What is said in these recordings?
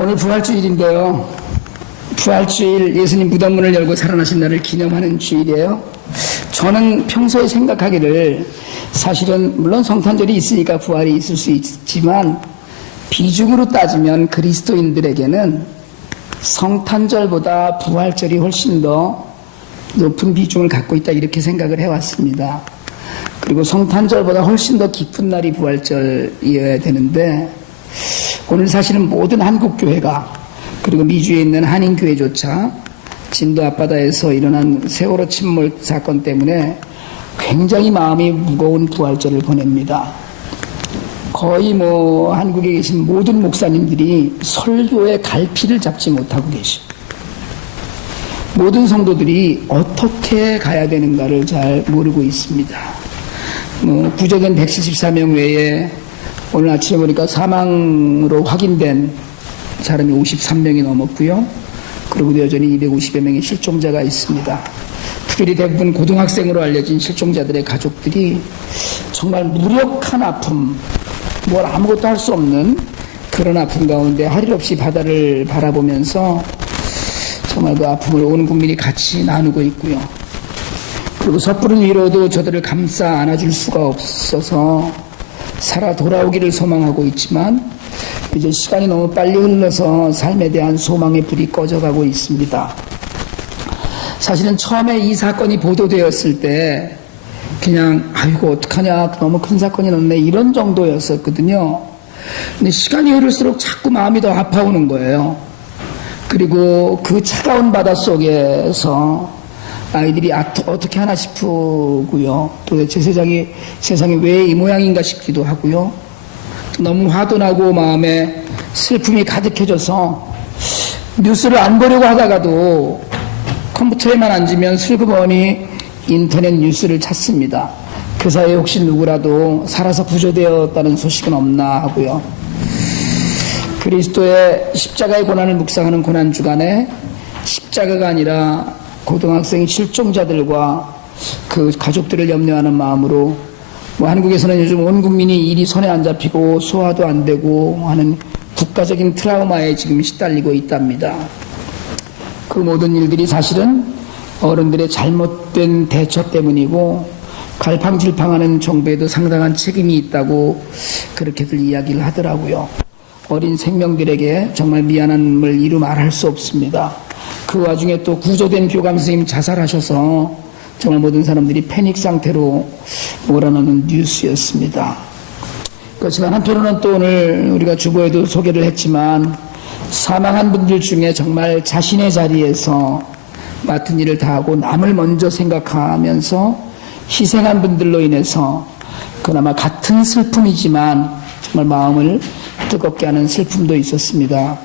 오늘 부활주일인데요. 부활주일 예수님 무덤문을 열고 살아나신 날을 기념하는 주일이에요. 저는 평소에 생각하기를 사실은 물론 성탄절이 있으니까 부활이 있을 수 있지만 비중으로 따지면 그리스도인들에게는 성탄절보다 부활절이 훨씬 더 높은 비중을 갖고 있다 이렇게 생각을 해왔습니다. 그리고 성탄절보다 훨씬 더 깊은 날이 부활절이어야 되는데 오늘 사실은 모든 한국교회가 그리고 미주에 있는 한인교회조차 진도 앞바다에서 일어난 세월호 침몰 사건 때문에 굉장히 마음이 무거운 부활절을 보냅니다. 거의 한국에 계신 모든 목사님들이 설교의 갈피를 잡지 못하고 계십니다. 모든 성도들이 어떻게 가야 되는가를 잘 모르고 있습니다. 구조된 174명 외에 오늘 아침에 보니까 사망으로 확인된 사람이 53명이 넘었고요. 그리고 여전히 250여 명의 실종자가 있습니다. 특별히 대부분 고등학생으로 알려진 실종자들의 가족들이 정말 무력한 아픔, 뭘 아무것도 할 수 없는 그런 아픔 가운데 할 일 없이 바다를 바라보면서 정말 그 아픔을 온 국민이 같이 나누고 있고요. 그리고 섣부른 위로도 저들을 감싸 안아줄 수가 없어서 살아 돌아오기를 소망하고 있지만 이제 시간이 너무 빨리 흘러서 삶에 대한 소망의 불이 꺼져가고 있습니다. 사실은 처음에 이 사건이 보도되었을 때 그냥 아이고 어떡하냐 너무 큰 사건이 났네 이런 정도였었거든요. 근데 시간이 흐를수록 자꾸 마음이 더 아파오는 거예요. 그리고 그 차가운 바다 속에서 아이들이 어떻게 하나 싶고요. 도대체 세상이 왜 이 모양인가 싶기도 하고요. 너무 화도 나고 마음에 슬픔이 가득해져서 뉴스를 안 보려고 하다가도 컴퓨터에만 앉으면 슬그머니 인터넷 뉴스를 찾습니다. 그 사이에 혹시 누구라도 살아서 구조되었다는 소식은 없나 하고요. 그리스도의 십자가의 고난을 묵상하는 고난주간에 십자가가 아니라 고등학생 실종자들과 그 가족들을 염려하는 마음으로 한국에서는 요즘 온 국민이 일이 손에 안 잡히고 소화도 안 되고 하는 국가적인 트라우마에 지금 시달리고 있답니다. 그 모든 일들이 사실은 어른들의 잘못된 대처 때문이고 갈팡질팡하는 정부에도 상당한 책임이 있다고 그렇게들 이야기를 하더라고요. 어린 생명들에게 정말 미안함을 이루 말할 수 없습니다. 그 와중에 또 구조된 교감 선생님 자살하셔서 정말 모든 사람들이 패닉 상태로 몰아넣는 뉴스였습니다. 그렇지만 한편으로는 또 오늘 우리가 주보에도 소개를 했지만 사망한 분들 중에 정말 자신의 자리에서 맡은 일을 다하고 남을 먼저 생각하면서 희생한 분들로 인해서 그나마 같은 슬픔이지만 정말 마음을 뜨겁게 하는 슬픔도 있었습니다.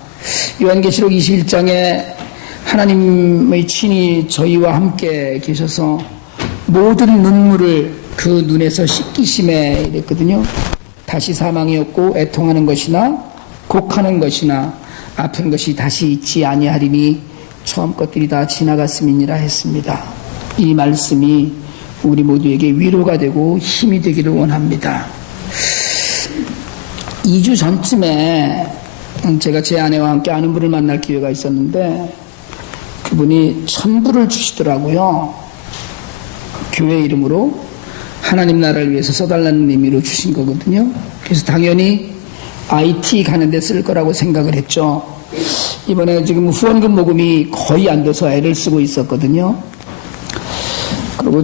요한계시록 21장에 하나님의 친히 저희와 함께 계셔서 모든 눈물을 그 눈에서 씻기심에 이랬거든요. 다시 사망이 없고 애통하는 것이나 곡하는 것이나 아픈 것이 다시 있지 아니하리니 처음 것들이 다 지나갔음이니라 했습니다. 이 말씀이 우리 모두에게 위로가 되고 힘이 되기를 원합니다. 2주 전쯤에 제가 제 아내와 함께 아는 분을 만날 기회가 있었는데 그분이 1,000불을 주시더라고요. 교회 이름으로 하나님 나라를 위해서 써달라는 의미로 주신 거거든요. 그래서 당연히 IT 가는데 쓸 거라고 생각을 했죠. 이번에 지금 후원금 모금이 거의 안 돼서 애를 쓰고 있었거든요. 그리고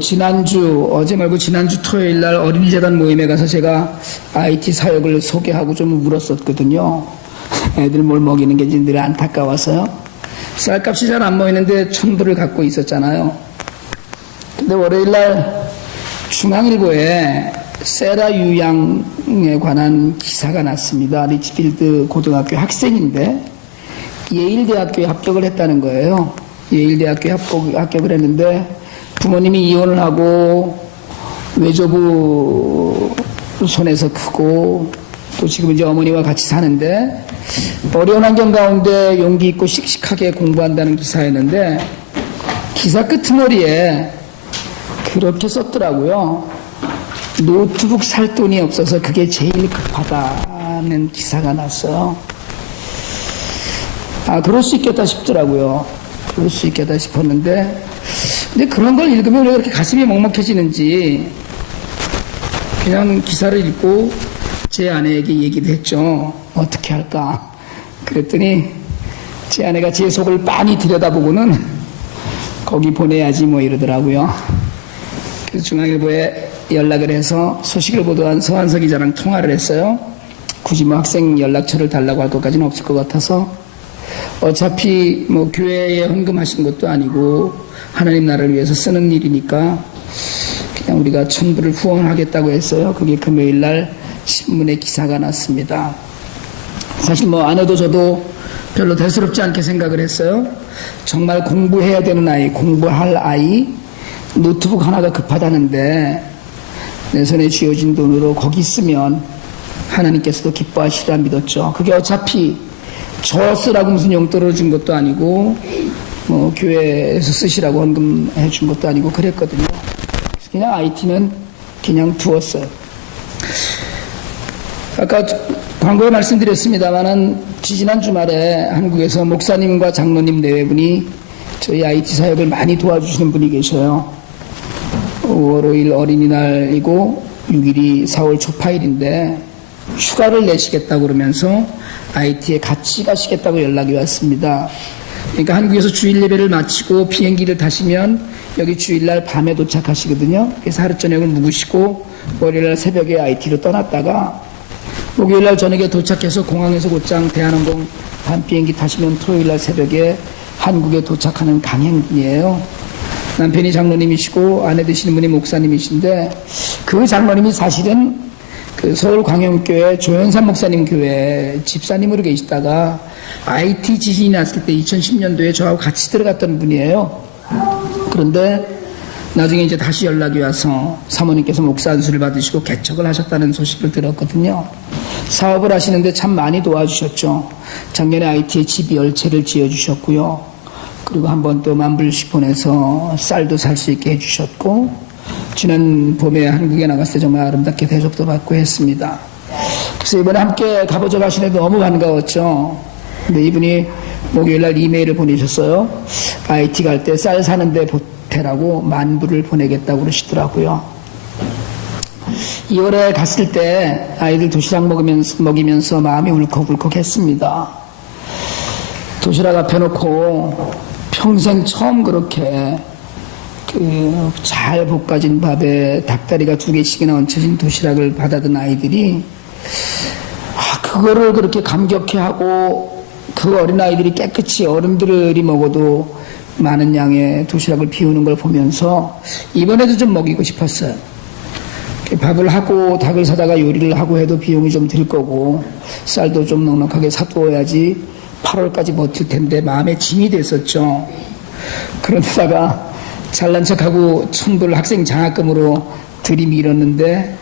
어제 말고 지난주 토요일 날 어린이재단 모임에 가서 제가 IT 사역을 소개하고 좀 울었었거든요. 애들 뭘 먹이는 게 늘 안타까워서요. 쌀값이 잘 안 모이는데 1,000불을 갖고 있었잖아요. 근데 월요일날 중앙일보에 세라 유양에 관한 기사가 났습니다. 리치필드 고등학교 학생인데 예일대학교에 합격을 했다는 거예요. 예일대학교에 합격을 했는데 부모님이 이혼을 하고 외조부 손에서 크고 또 지금 이제 어머니와 같이 사는데 어려운 환경 가운데 용기 있고 씩씩하게 공부한다는 기사였는데 기사 끄트머리에 그렇게 썼더라고요. 노트북 살 돈이 없어서 그게 제일 급하다는 기사가 났어요. 그럴 수 있겠다 싶더라고요. 그럴 수 있겠다 싶었는데, 근데 그런 걸 읽으면 왜 그렇게 가슴이 먹먹해지는지, 그냥 기사를 읽고 제 아내에게 얘기를 했죠. 어떻게 할까? 그랬더니 제 아내가 제 속을 빤히 들여다보고는 거기 보내야지 뭐 이러더라고요. 그래서 중앙일보에 연락을 해서 소식을 보도한 서한석 기자랑 통화를 했어요. 굳이 뭐 학생 연락처를 달라고 할 것까지는 없을 것 같아서, 어차피 뭐 교회에 헌금하신 것도 아니고 하나님 나라를 위해서 쓰는 일이니까 그냥 우리가 천부를 후원하겠다고 했어요. 그게 금요일 날 신문에 기사가 났습니다. 사실 뭐 아내도 저도 별로 대수롭지 않게 생각을 했어요. 정말 공부해야 되는 아이, 공부할 아이, 노트북 하나가 급하다는데 내 손에 쥐어진 돈으로 거기 쓰면 하나님께서도 기뻐하시리라 믿었죠. 그게 어차피 저 쓰라고 무슨 용돈을 준 것도 아니고 뭐 교회에서 쓰시라고 헌금해 준 것도 아니고 그랬거든요. 그래서 그냥 IT는 그냥 두었어요. 아까 광고에 말씀드렸습니다마는 지지난 주말에 한국에서 목사님과 장로님 4분이 저희 IT 사역을 많이 도와주시는 분이 계셔요. 5월 5일 어린이날이고 6일이 4월 초파일인데 휴가를 내시겠다고 그러면서 IT에 같이 가시겠다고 연락이 왔습니다. 그러니까 한국에서 주일 예배를 마치고 비행기를 타시면 여기 주일날 밤에 도착하시거든요. 그래서 하루 저녁을 묵으시고 월요일날 새벽에 IT로 떠났다가 목요일날 저녁에 도착해서 공항에서 곧장 대한항공 밤 비행기 타시면 토요일날 새벽에 한국에 도착하는 강행군이에요. 남편이 장로님이시고 아내 되시는 분이 목사님이신데 그 장로님이 사실은 그 서울 광영교회 조현삼 목사님 교회 집사님으로 계시다가 IT 지진이 났을 때 2010년도에 저하고 같이 들어갔던 분이에요. 그런데 나중에 이제 다시 연락이 와서 사모님께서 목사 안수를 받으시고 개척을 하셨다는 소식을 들었거든요. 사업을 하시는데 참 많이 도와주셨죠. 작년에 IT에 집 10채를 지어주셨고요. 그리고 한 번 또 10,000불씩 보내서 쌀도 살 수 있게 해주셨고, 지난 봄에 한국에 나갔을 때 정말 아름답게 대접도 받고 했습니다. 그래서 이번에 함께 가보자고 하시는데 너무 반가웠죠. 근데 이분이 목요일날 이메일을 보내셨어요. IT 갈 때 쌀 사는데 보태라고 10,000불을 보내겠다고 그러시더라고요. 2월에 갔을 때 아이들 도시락 먹이면서 마음이 울컥울컥 했습니다. 도시락 앞에 놓고 평생 처음 그렇게 잘 볶아진 밥에 닭다리가 2개씩이나 얹혀진 도시락을 받아든 아이들이 그거를 그렇게 감격해하고 그 어린아이들이 깨끗이 어른들이 먹어도 많은 양의 도시락을 비우는 걸 보면서 이번에도 좀 먹이고 싶었어요. 밥을 하고 닭을 사다가 요리를 하고 해도 비용이 좀 들 거고 쌀도 좀 넉넉하게 사두어야지 8월까지 버틸 텐데 마음에 짐이 됐었죠. 그런데다가 잘난 척하고 1,000불 학생 장학금으로 들이밀었는데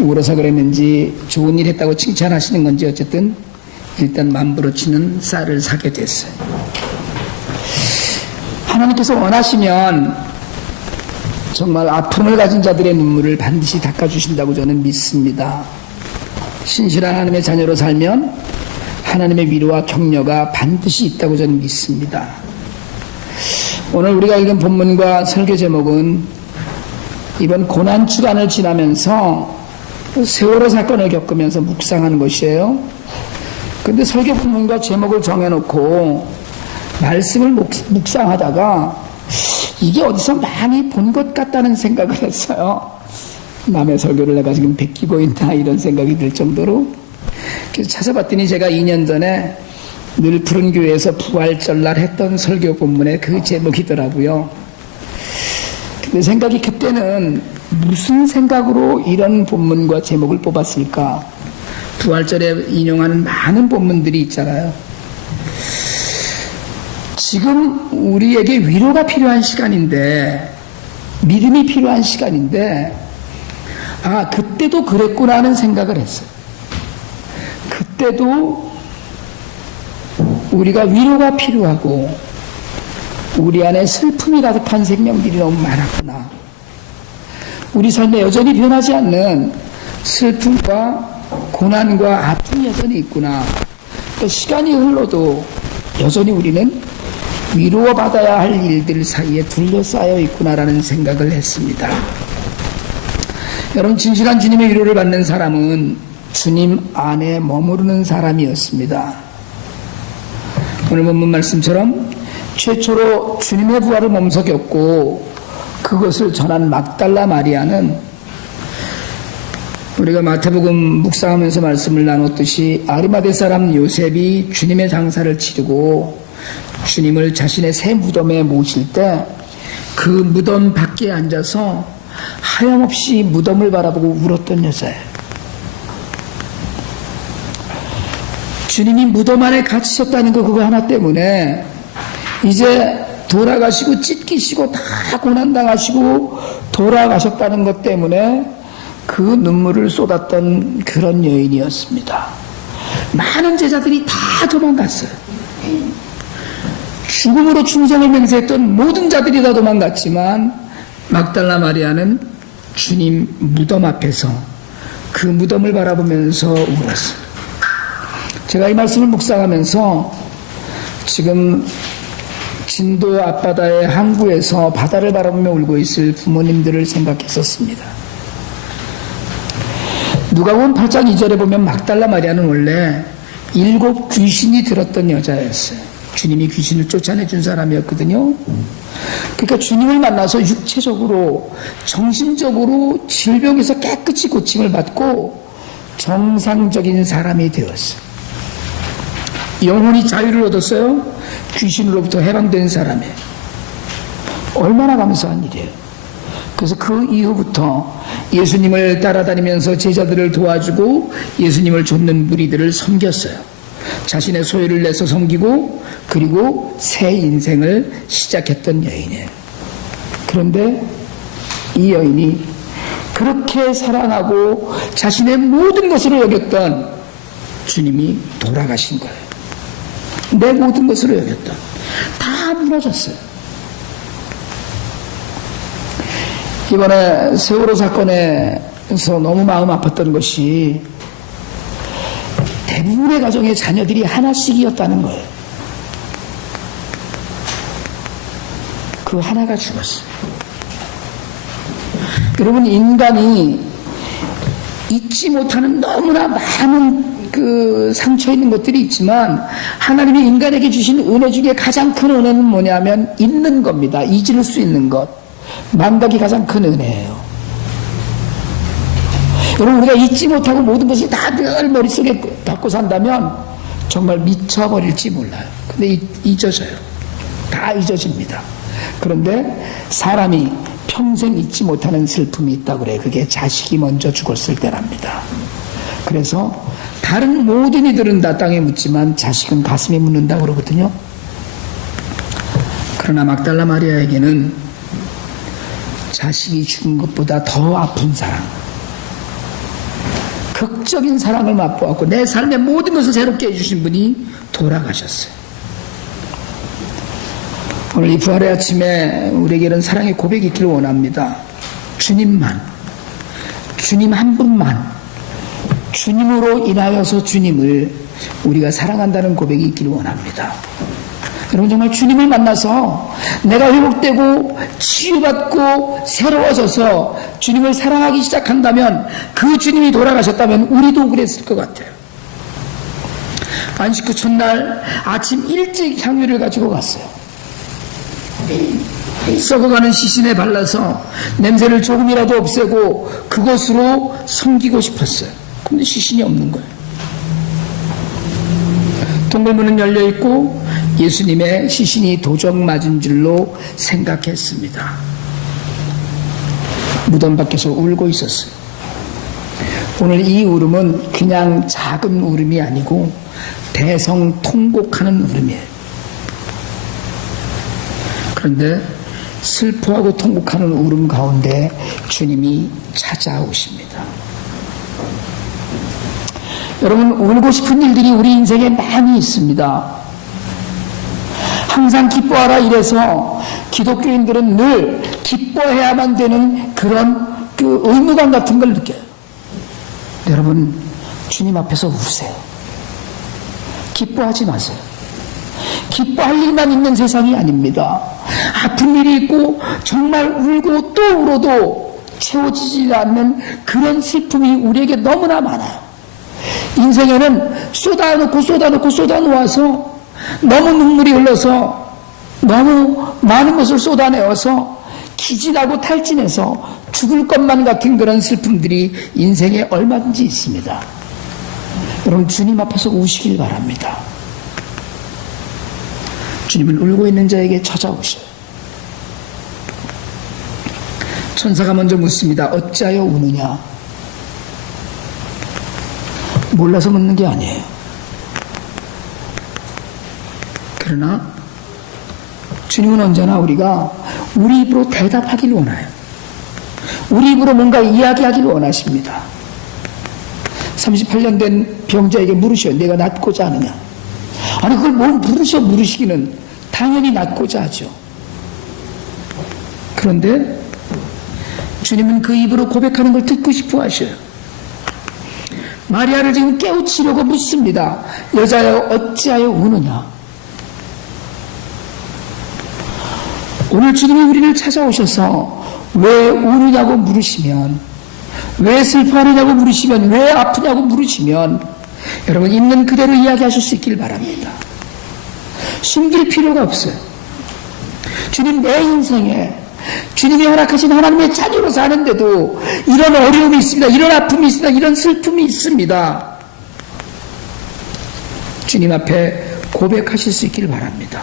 울어서 그랬는지 좋은 일 했다고 칭찬하시는 건지 어쨌든 일단 10,000불어치는 쌀을 사게 됐어요. 하나님께서 원하시면 정말 아픔을 가진 자들의 눈물을 반드시 닦아주신다고 저는 믿습니다. 신실한 하나님의 자녀로 살면 하나님의 위로와 격려가 반드시 있다고 저는 믿습니다. 오늘 우리가 읽은 본문과 설교 제목은 이번 고난주간을 지나면서 세월호 사건을 겪으면서 묵상하는 것이에요. 그런데 설교 본문과 제목을 정해놓고 말씀을 묵상하다가 이게 어디서 많이 본 것 같다는 생각을 했어요. 남의 설교를 내가 지금 베끼고 있나 이런 생각이 들 정도로. 그래서 찾아봤더니 제가 2년 전에 늘 푸른 교회에서 부활절날 했던 설교 본문의 그 제목이더라고요. 근데 생각이 그때는 무슨 생각으로 이런 본문과 제목을 뽑았을까? 부활절에 인용하는 많은 본문들이 있잖아요. 지금 우리에게 위로가 필요한 시간인데, 믿음이 필요한 시간인데, 그때도 그랬구나 하는 생각을 했어요. 그때도 우리가 위로가 필요하고 우리 안에 슬픔이 가득한 생명들이 너무 많았구나. 우리 삶에 여전히 변하지 않는 슬픔과 고난과 아픔이 여전히 있구나. 그러니까 시간이 흘러도 여전히 우리는 위로받아야 할 일들 사이에 둘러싸여 있구나라는 생각을 했습니다. 여러분, 진실한 주님의 위로를 받는 사람은 주님 안에 머무르는 사람이었습니다. 오늘 본문 말씀처럼 최초로 주님의 부활을 몸소 겪고 그것을 전한 막달라 마리아는 우리가 마태복음 묵상하면서 말씀을 나눴듯이 아리마대 사람 요셉이 주님의 장사를 치르고 주님을 자신의 새 무덤에 모실 때 그 무덤 밖에 앉아서 하염없이 무덤을 바라보고 울었던 여자예요. 주님이 무덤 안에 갇히셨다는 거 그거 하나 때문에 이제 돌아가시고 찢기시고 다 고난당하시고 돌아가셨다는 것 때문에 그 눈물을 쏟았던 그런 여인이었습니다. 많은 제자들이 다 도망갔어요. 죽음으로 충성을 맹세했던 모든 자들이 다 도망갔지만 막달라 마리아는 주님 무덤 앞에서 그 무덤을 바라보면서 울었어요. 제가 이 말씀을 묵상하면서 지금 진도 앞바다의 항구에서 바다를 바라보며 울고 있을 부모님들을 생각했었습니다. 누가복음 8장 2절에 보면 막달라 마리아는 원래 7 귀신이 들었던 여자였어요. 주님이 귀신을 쫓아내준 사람이었거든요. 그러니까 주님을 만나서 육체적으로 정신적으로 질병에서 깨끗이 고침을 받고 정상적인 사람이 되었어요. 영혼이 자유를 얻었어요. 귀신으로부터 해방된 사람이에요. 얼마나 감사한 일이에요. 그래서 그 이후부터 예수님을 따라다니면서 제자들을 도와주고 예수님을 좇는 무리들을 섬겼어요. 자신의 소유를 내서 섬기고 그리고 새 인생을 시작했던 여인이에요. 그런데 이 여인이 그렇게 사랑하고 자신의 모든 것으로 여겼던 주님이 돌아가신 거예요. 내 모든 것으로 여겼던 다 무너졌어요. 이번에 세월호 사건에서 너무 마음 아팠던 것이 대부분의 가정의 자녀들이 하나씩이었다는 거예요. 그 하나가 죽었어요. 여러분, 인간이 잊지 못하는 너무나 많은 그 상처 있는 것들이 있지만 하나님이 인간에게 주신 은혜 중에 가장 큰 은혜는 뭐냐면 잊는 겁니다. 잊을 수 있는 것. 망각이 가장 큰 은혜예요. 여러분, 우리가 잊지 못하고 모든 것을 다 늘 머릿속에 갖고 산다면 정말 미쳐버릴지 몰라요. 근데 잊어져요. 다 잊어집니다. 그런데 사람이 평생 잊지 못하는 슬픔이 있다고 그래요. 그게 자식이 먼저 죽었을 때랍니다. 그래서 다른 모든 이들은 다 땅에 묻지만 자식은 가슴에 묻는다고 그러거든요. 그러나 막달라 마리아에게는 자식이 죽은 것보다 더 아픈 사랑, 극적인 사랑을 맛보았고 내 삶의 모든 것을 새롭게 해주신 분이 돌아가셨어요. 오늘 이 부활의 아침에 우리에게는 사랑의 고백이 있기를 원합니다. 주님만, 주님 한 분만, 주님으로 인하여서 주님을 우리가 사랑한다는 고백이 있기를 원합니다. 여러분, 정말 주님을 만나서 내가 회복되고 치유받고 새로워져서 주님을 사랑하기 시작한다면, 그 주님이 돌아가셨다면 우리도 그랬을 것 같아요. 안식 후 첫날 아침 일찍 향유를 가지고 갔어요. 썩어가는 시신에 발라서 냄새를 조금이라도 없애고 그것으로 섬기고 싶었어요. 근데 시신이 없는 거예요. 동굴문은 열려있고 예수님의 시신이 도적 맞은 줄로 생각했습니다. 무덤 밖에서 울고 있었어요. 오늘 이 울음은 그냥 작은 울음이 아니고 대성통곡하는 울음이에요. 그런데 슬퍼하고 통곡하는 울음 가운데 주님이 찾아오십니다. 여러분, 울고 싶은 일들이 우리 인생에 많이 있습니다. 항상 기뻐하라 이래서 기독교인들은 늘 기뻐해야만 되는 그런 그 의무감 같은 걸 느껴요. 여러분, 주님 앞에서 우세요. 기뻐하지 마세요. 기뻐할 일만 있는 세상이 아닙니다. 아픈 일이 있고 정말 울고 또 울어도 채워지지 않는 그런 슬픔이 우리에게 너무나 많아요. 인생에는 쏟아놓아서 너무 눈물이 흘러서 너무 많은 것을 쏟아내어서 기진하고 탈진해서 죽을 것만 같은 그런 슬픔들이 인생에 얼마든지 있습니다. 여러분, 주님 앞에서 우시길 바랍니다. 주님은 울고 있는 자에게 찾아오셔요. 천사가 먼저 묻습니다. 어찌하여 우느냐? 몰라서 묻는 게 아니에요. 그러나 주님은 언제나 우리가 우리 입으로 대답하기를 원해요. 우리 입으로 뭔가 이야기하기를 원하십니다. 38년 된 병자에게 물으셔요. 내가 낫고자 하느냐? 아니, 그걸 뭘 물으시기는 당연히 낫고자 하죠. 그런데 주님은 그 입으로 고백하는 걸 듣고 싶어 하셔요. 마리아를 지금 깨우치려고 묻습니다. 여자여, 어찌하여 우느냐? 오늘 주님이 우리를 찾아오셔서 왜 우느냐고 물으시면, 왜 슬퍼하느냐고 물으시면, 왜 아프냐고 물으시면 여러분, 있는 그대로 이야기하실 수 있길 바랍니다. 숨길 필요가 없어요. 주님, 내 인생에 주님이 허락하신 하나님의 자녀로 사는데도 이런 어려움이 있습니다. 이런 아픔이 있습니다. 이런 슬픔이 있습니다. 주님 앞에 고백하실 수 있길 바랍니다.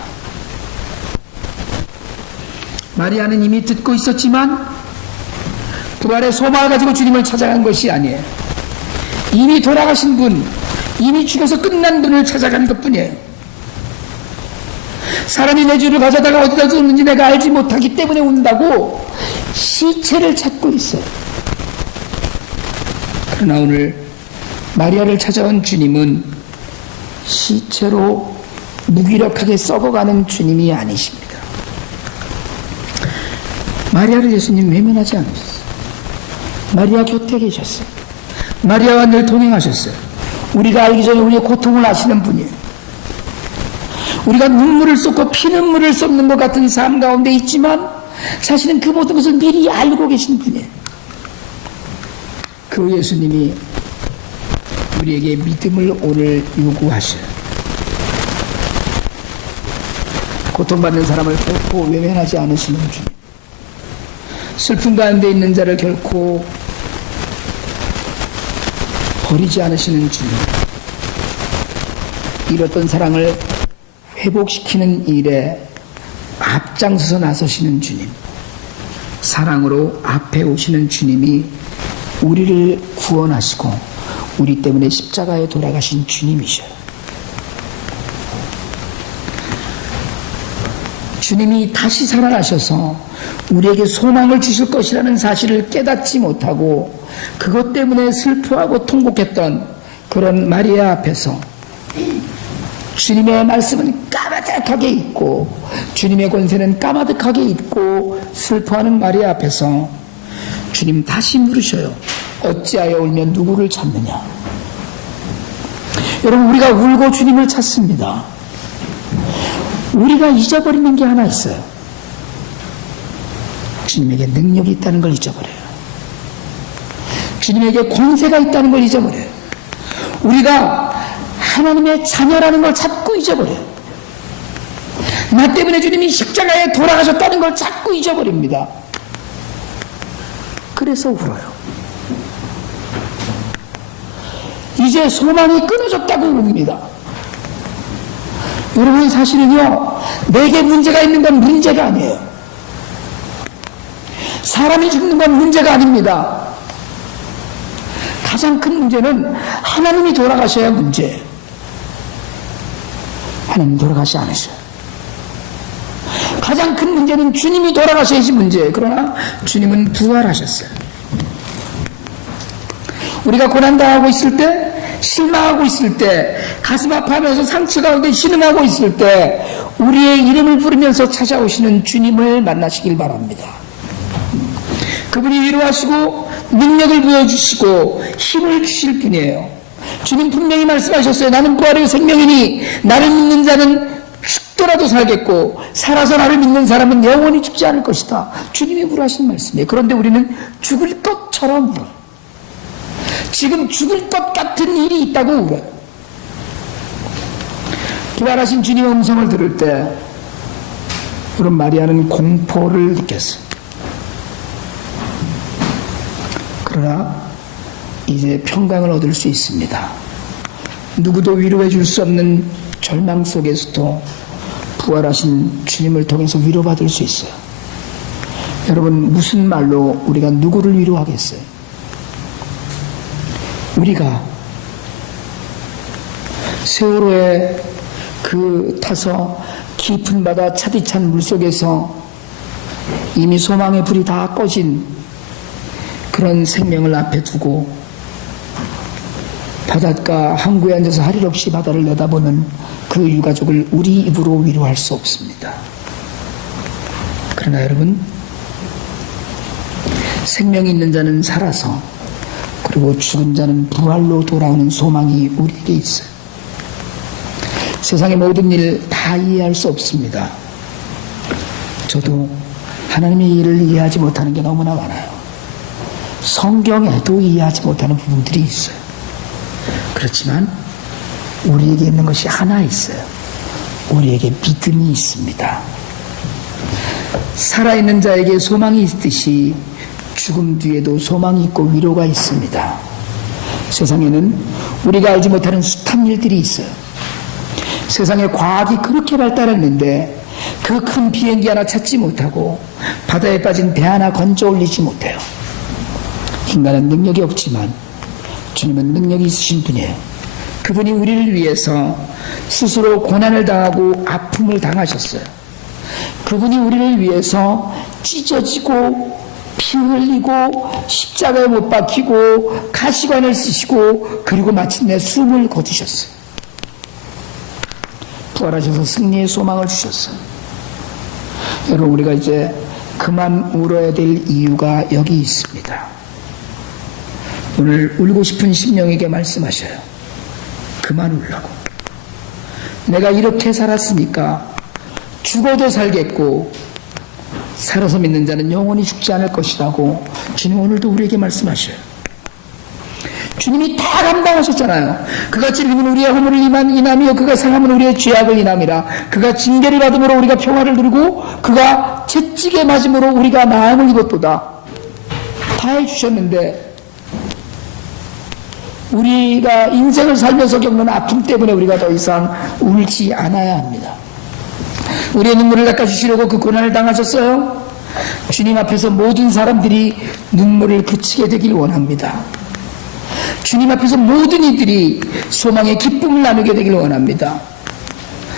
마리아는 이미 듣고 있었지만 부활의 소망을 가지고 주님을 찾아간 것이 아니에요. 이미 돌아가신 분, 이미 죽어서 끝난 분을 찾아간 것뿐이에요. 사람이 내 주를 가져다가 어디다 뒀는지 내가 알지 못하기 때문에 운다고 시체를 찾고 있어요. 그러나 오늘 마리아를 찾아온 주님은 시체로 무기력하게 썩어가는 주님이 아니십니다. 마리아를 예수님 외면하지 않으셨어요. 마리아 곁에 계셨어요. 마리아와 늘 동행하셨어요. 우리가 알기 전에 우리의 고통을 아시는 분이에요. 우리가 눈물을 쏟고 피눈물을 쏟는 것 같은 삶 가운데 있지만 사실은 그 모든 것을 미리 알고 계신 분이에요. 그 예수님이 우리에게 믿음을 오늘 요구하셔요. 고통받는 사람을 결코 외면하지 않으시는 주님, 슬픔 가운데 있는 자를 결코 버리지 않으시는 주님, 잃었던 사랑을 회복시키는 일에 앞장서서 나서시는 주님, 사랑으로 앞에 오시는 주님이 우리를 구원하시고 우리 때문에 십자가에 돌아가신 주님이셔요. 주님이 다시 살아나셔서 우리에게 소망을 주실 것이라는 사실을 깨닫지 못하고 그것 때문에 슬퍼하고 통곡했던 그런 마리아 앞에서 주님의 말씀은 까마득하게 있고 주님의 권세는 까마득하게 있고 슬퍼하는 마리아 앞에서 주님 다시 물으셔요. 어찌하여 울면 누구를 찾느냐? 여러분, 우리가 울고 주님을 찾습니다. 우리가 잊어버리는 게 하나 있어요. 주님에게 능력이 있다는 걸 잊어버려요. 주님에게 권세가 있다는 걸 잊어버려요. 우리가 하나님의 자녀라는 걸 자꾸 잊어버려요. 나 때문에 주님이 십자가에 돌아가셨다는 걸 자꾸 잊어버립니다. 그래서 울어요. 이제 소망이 끊어졌다고 웁니다. 여러분, 사실은요, 내게 문제가 있는 건 문제가 아니에요. 사람이 죽는 건 문제가 아닙니다. 가장 큰 문제는 하나님이 돌아가셔야 문제예요. 하나님 돌아가시 않으셔요. 가장 큰 문제는 주님이 돌아가셔야지 문제예요. 그러나 주님은 부활하셨어요. 우리가 고난당하고 있을 때, 실망하고 있을 때, 가슴 아파하면서 상처 가운데 신음하고 있을 때 우리의 이름을 부르면서 찾아오시는 주님을 만나시길 바랍니다. 그분이 위로하시고 능력을 부여주시고 힘을 주실 분이에요. 주님 분명히 말씀하셨어요. 나는 부활의 생명이니 나를 믿는 자는 죽더라도 살겠고 살아서 나를 믿는 사람은 영원히 죽지 않을 것이다. 주님이 물으신 말씀이에요. 그런데 우리는 죽을 것처럼 울어요. 지금 죽을 것 같은 일이 있다고 울어요. 부활하신 주님의 음성을 들을 때 그런 마리아는 공포를 느꼈어요. 그러나 이제 평강을 얻을 수 있습니다. 누구도 위로해 줄 수 없는 절망 속에서도 부활하신 주님을 통해서 위로받을 수 있어요. 여러분, 무슨 말로 우리가 누구를 위로하겠어요? 우리가 세월호에 타서 깊은 바다 차디찬 물속에서 이미 소망의 불이 다 꺼진 그런 생명을 앞에 두고 바닷가 항구에 앉아서 할 일 없이 바다를 내다보는 그 유가족을 우리 입으로 위로할 수 없습니다. 그러나 여러분, 생명이 있는 자는 살아서 그리고 죽은 자는 부활로 돌아오는 소망이 우리에게 있어요. 세상의 모든 일 다 이해할 수 없습니다. 저도 하나님의 일을 이해하지 못하는 게 너무나 많아요. 성경에도 이해하지 못하는 부분들이 있어요. 그렇지만 우리에게 있는 것이 하나 있어요. 우리에게 믿음이 있습니다. 살아있는 자에게 소망이 있듯이 죽음 뒤에도 소망이 있고 위로가 있습니다. 세상에는 우리가 알지 못하는 숱한 일들이 있어요. 세상에 과학이 그렇게 발달했는데 그 큰 비행기 하나 찾지 못하고 바다에 빠진 배 하나 건져 올리지 못해요. 인간은 능력이 없지만 주님은 능력이 있으신 분이에요. 그분이 우리를 위해서 스스로 고난을 당하고 아픔을 당하셨어요. 그분이 우리를 위해서 찢어지고 피 흘리고 십자가에 못 박히고 가시관을 쓰시고 그리고 마침내 숨을 거두셨어요. 부활하셔서 승리의 소망을 주셨어요. 여러분, 우리가 이제 그만 울어야 될 이유가 여기 있습니다. 오늘 울고 싶은 심령에게 말씀하셔요. 그만 울라고. 내가 이렇게 살았으니까 죽어도 살겠고 살아서 믿는 자는 영원히 죽지 않을 것이라고 주님 오늘도 우리에게 말씀하셔요. 주님이 다 감당하셨잖아요. 그가 찔림은 우리의 허물을 인함이요 그가 상함은 우리의 죄악을 인함이라. 그가 징계를 받음으로 우리가 평화를 누리고 그가 채찍에 맞음으로 우리가 나음을 입었도다. 다 해주셨는데 우리가 인생을 살면서 겪는 아픔 때문에 우리가 더 이상 울지 않아야 합니다. 우리의 눈물을 닦아주시려고 그 고난을 당하셨어요. 주님 앞에서 모든 사람들이 눈물을 그치게 되길 원합니다. 주님 앞에서 모든 이들이 소망의 기쁨을 나누게 되길 원합니다.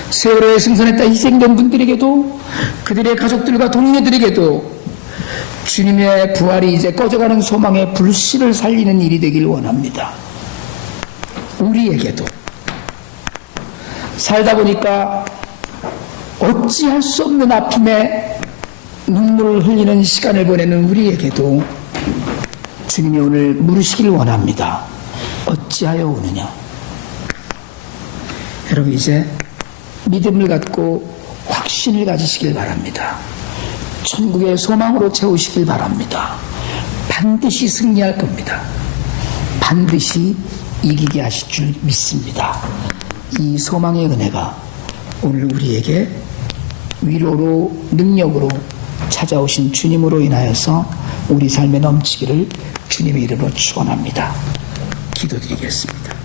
세월호에 승선했다 희생된 분들에게도 그들의 가족들과 동료들에게도 주님의 부활이 이제 꺼져가는 소망의 불씨를 살리는 일이 되길 원합니다. 우리에게도 살다 보니까 어찌할 수 없는 아픔에 눈물을 흘리는 시간을 보내는 우리에게도 주님이 오늘 물으시길 원합니다. 어찌하여 우느냐? 여러분, 이제 믿음을 갖고 확신을 가지시길 바랍니다. 천국의 소망으로 채우시길 바랍니다. 반드시 승리할 겁니다. 반드시 이기게 하실 줄 믿습니다. 이 소망의 은혜가 오늘 우리에게 위로로 능력으로 찾아오신 주님으로 인하여서 우리 삶에 넘치기를 주님의 이름으로 축원합니다. 기도드리겠습니다.